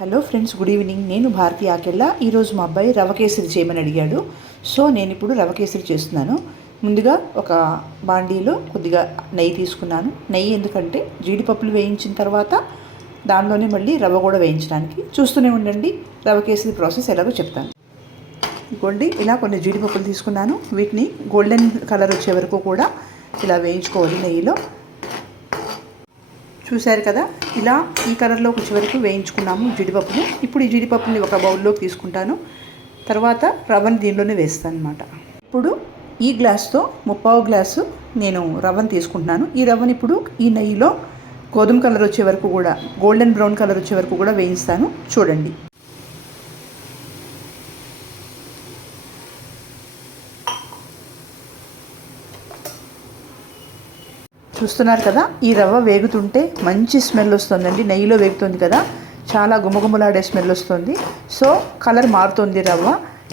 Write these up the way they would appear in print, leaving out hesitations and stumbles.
Hello friends, good evening. నేను భారతి ఆకెళ్ళ. ఈరోజు మా అబ్బాయి రవ కేసరి చేయమని అడిగాడు. సో నేను ఇప్పుడు రవ కేసరి చేస్తున్నాను. ముందుగా ఒక బాండీలో కొద్దిగా నెయ్యి తీసుకున్నాను. నెయ్యి ఎందుకంటే జీడిపప్పులు వేయించిన తర్వాత దానిలోనే మళ్ళీ రవ్వ కూడా వేయించడానికి. చూస్తూనే ఉండండి, రవ కేసరి ప్రాసెస్ ఎలాగో చెప్తాను. ఇంకోండి, ఇలా కొన్ని జీడిపప్పులు తీసుకున్నాను. వీటిని గోల్డెన్ కలర్ వచ్చే వరకు కూడా ఇలా వేయించుకోవాలి నెయ్యిలో. చూశారు కదా, ఇలా ఈ కలర్లోకి వచ్చే వరకు వేయించుకున్నాము జీడిపప్పుని. ఇప్పుడు ఈ జీడిపప్పుని ఒక బౌల్లోకి తీసుకుంటాను. తర్వాత రవ్వని దీనిలోనే వేస్తాను అన్నమాట. ఇప్పుడు ఈ గ్లాస్తో 3/4 గ్లాసు నేను రవ్వని తీసుకుంటున్నాను. ఈ రవ్వని ఇప్పుడు ఈ నెయ్యిలో గోధుమ కలర్ వచ్చే వరకు కూడా, గోల్డెన్ బ్రౌన్ కలర్ వచ్చే వరకు కూడా వేయిస్తాను. చూడండి. చూస్తున్నారు కదా, ఈ రవ్వ వేగుతుంటే మంచి స్మెల్ వస్తుందండి. నెయ్యిలో వేగుతుంది కదా, చాలా గుమగుమలాడే స్మెల్ వస్తుంది. సో కలర్ మారుతుంది రవ్వ.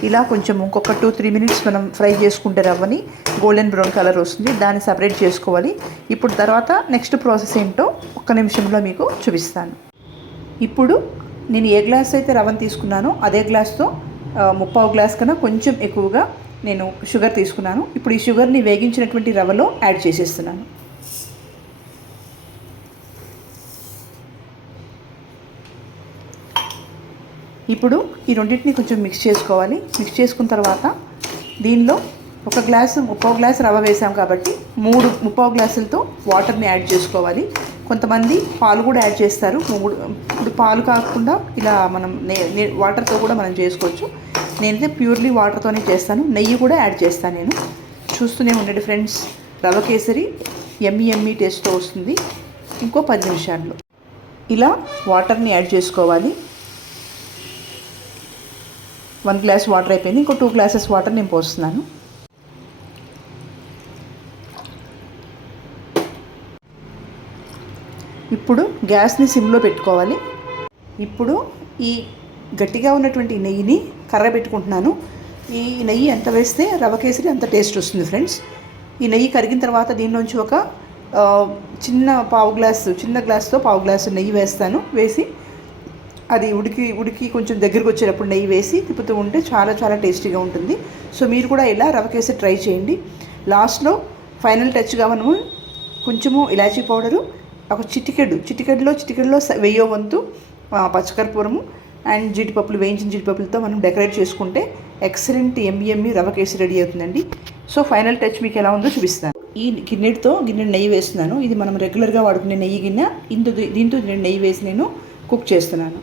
ఇలా కొంచెం ఇంకొక 2-3 మినిట్స్ మనం ఫ్రై చేసుకుంటే రవ్వని గోల్డెన్ బ్రౌన్ కలర్ వస్తుంది. దాన్ని సపరేట్ చేసుకోవాలి. ఇప్పుడు తర్వాత నెక్స్ట్ ప్రాసెస్ ఏంటో ఒక్క నిమిషంలో మీకు చూపిస్తాను. ఇప్పుడు నేను ఏ గ్లాస్ అయితే రవ్వని తీసుకున్నానో అదే గ్లాస్తో 3/4 గ్లాస్ కన్నా కొంచెం ఎక్కువగా నేను షుగర్ తీసుకున్నాను. ఇప్పుడు ఈ షుగర్ని వేగించినటువంటి రవ్వలో యాడ్ చేసేస్తున్నాను. ఇప్పుడు ఈ రెండింటిని కొంచెం మిక్స్ చేసుకోవాలి. మిక్స్ చేసుకున్న తర్వాత దీనిలో 1 గ్లాసు 3/4 గ్లాసు రవ్వ వేసాం కాబట్టి 3 3/4 గ్లాసులతో వాటర్ని యాడ్ చేసుకోవాలి. కొంతమంది పాలు కూడా యాడ్ చేస్తారు. ఇప్పుడు పాలు కాకుండా ఇలా మనం వాటర్తో కూడా మనం చేసుకోవచ్చు. నేనైతే ప్యూర్లీ వాటర్తోనే చేస్తాను. నెయ్యి కూడా యాడ్ చేస్తాను నేను. చూస్తూనే ఉండండి ఫ్రెండ్స్, రవ కేసరి ఎమ్మి టేస్ట్తో వస్తుంది. ఇంకో 10 నిమిషాల్లో ఇలా వాటర్ని యాడ్ చేసుకోవాలి. 1 గ్లాస్ వాటర్ అయిపోయింది. ఇంకో 2 గ్లాసెస్ వాటర్ నేను పోస్తున్నాను. ఇప్పుడు గ్యాస్ని సిమ్లో పెట్టుకోవాలి. ఇప్పుడు ఈ గట్టిగా ఉన్నటువంటి నెయ్యిని కరగబెట్టుకుంటున్నాను. ఈ నెయ్యి ఎంత వేస్తే రవ కేసరి అంత టేస్ట్ వస్తుంది ఫ్రెండ్స్. ఈ నెయ్యి కరిగిన తర్వాత దీనిలోంచి ఒక చిన్న గ్లాస్తో 1/4 గ్లాసు నెయ్యి వేస్తాను. వేసి అది ఉడికి కొంచెం దగ్గరికి వచ్చేటప్పుడు నెయ్యి వేసి తిప్పుతూ ఉంటే చాలా చాలా టేస్టీగా ఉంటుంది. సో మీరు కూడా ఇలా రవ కేసరి ట్రై చేయండి. లాస్ట్లో ఫైనల్ టచ్గా మనము కొంచెము ఇలాచీ పౌడరు, ఒక చిటికెడులో వెయ్యో వంతు పచ్చకర్పూరము అండ్ జీడిపప్పులు, వేయించిన జీడిపప్పులతో మనం డెకరేట్ చేసుకుంటే ఎక్సలెంట్ ఎమ్మి రవ కేసరి రెడీ అవుతుందండి. సో ఫైనల్ టచ్ మీకు ఎలా ఉందో చూపిస్తాను. ఈ గిన్నె నెయ్యి వేస్తున్నాను. ఇది మనం రెగ్యులర్గా వాడుకునే నెయ్యి గిన్నె. దీంతో నెయ్యి వేసి నేను కుక్ చేస్తున్నాను.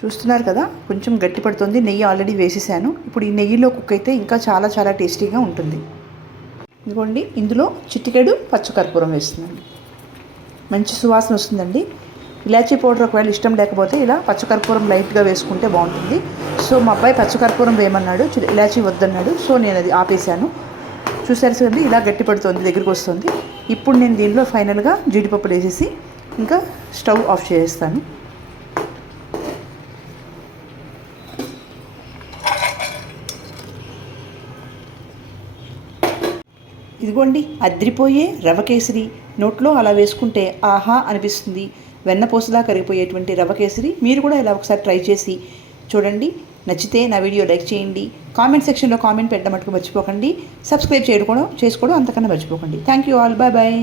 చూస్తున్నారు కదా, కొంచెం గట్టి పడుతుంది. నెయ్యి ఆల్రెడీ వేసేసాను. ఇప్పుడు ఈ నెయ్యిలో కుక్ అయితే ఇంకా చాలా చాలా టేస్టీగా ఉంటుంది. ఇదిగోండి, ఇందులో చిటికెడు పచ్చకర్పూరం వేస్తున్నాను. మంచి సువాసన వస్తుందండి. ఇలాచీ పౌడర్ ఒకవేళ ఇష్టం లేకపోతే ఇలా పచ్చకర్పూరం లైట్గా వేసుకుంటే బాగుంటుంది. సో మా అబ్బాయి పచ్చకర్పూరం వేయమన్నాడు, ఇలాచీ వద్దన్నాడు. సో నేను అది ఆపేశాను. చూసారు కదండి, ఇలా గట్టి పడుతుంది, దగ్గరికి వస్తుంది. ఇప్పుడు నేను దీనిలో ఫైనల్గా జీడిపప్పులు వేసేసి ఇంకా స్టవ్ ఆఫ్ చేసేస్తాను. ఇదిగోండి, అద్రిపోయే రవ కేసరి. నోట్లో అలా వేసుకుంటే ఆహా అనిపిస్తుంది. వెన్నపూసలా కరిగిపోయేటువంటి రవ కేసరి మీరు కూడా ఇలా ఒకసారి ట్రై చేసి చూడండి. నచ్చితే నా వీడియో లైక్ చేయండి. కామెంట్ సెక్షన్లో కామెంట్ పెట్టడం మటుకు మర్చిపోకండి. సబ్స్క్రైబ్ చేసుకోవడం అంతకన్నా మర్చిపోకండి. Thank you all. Bye bye.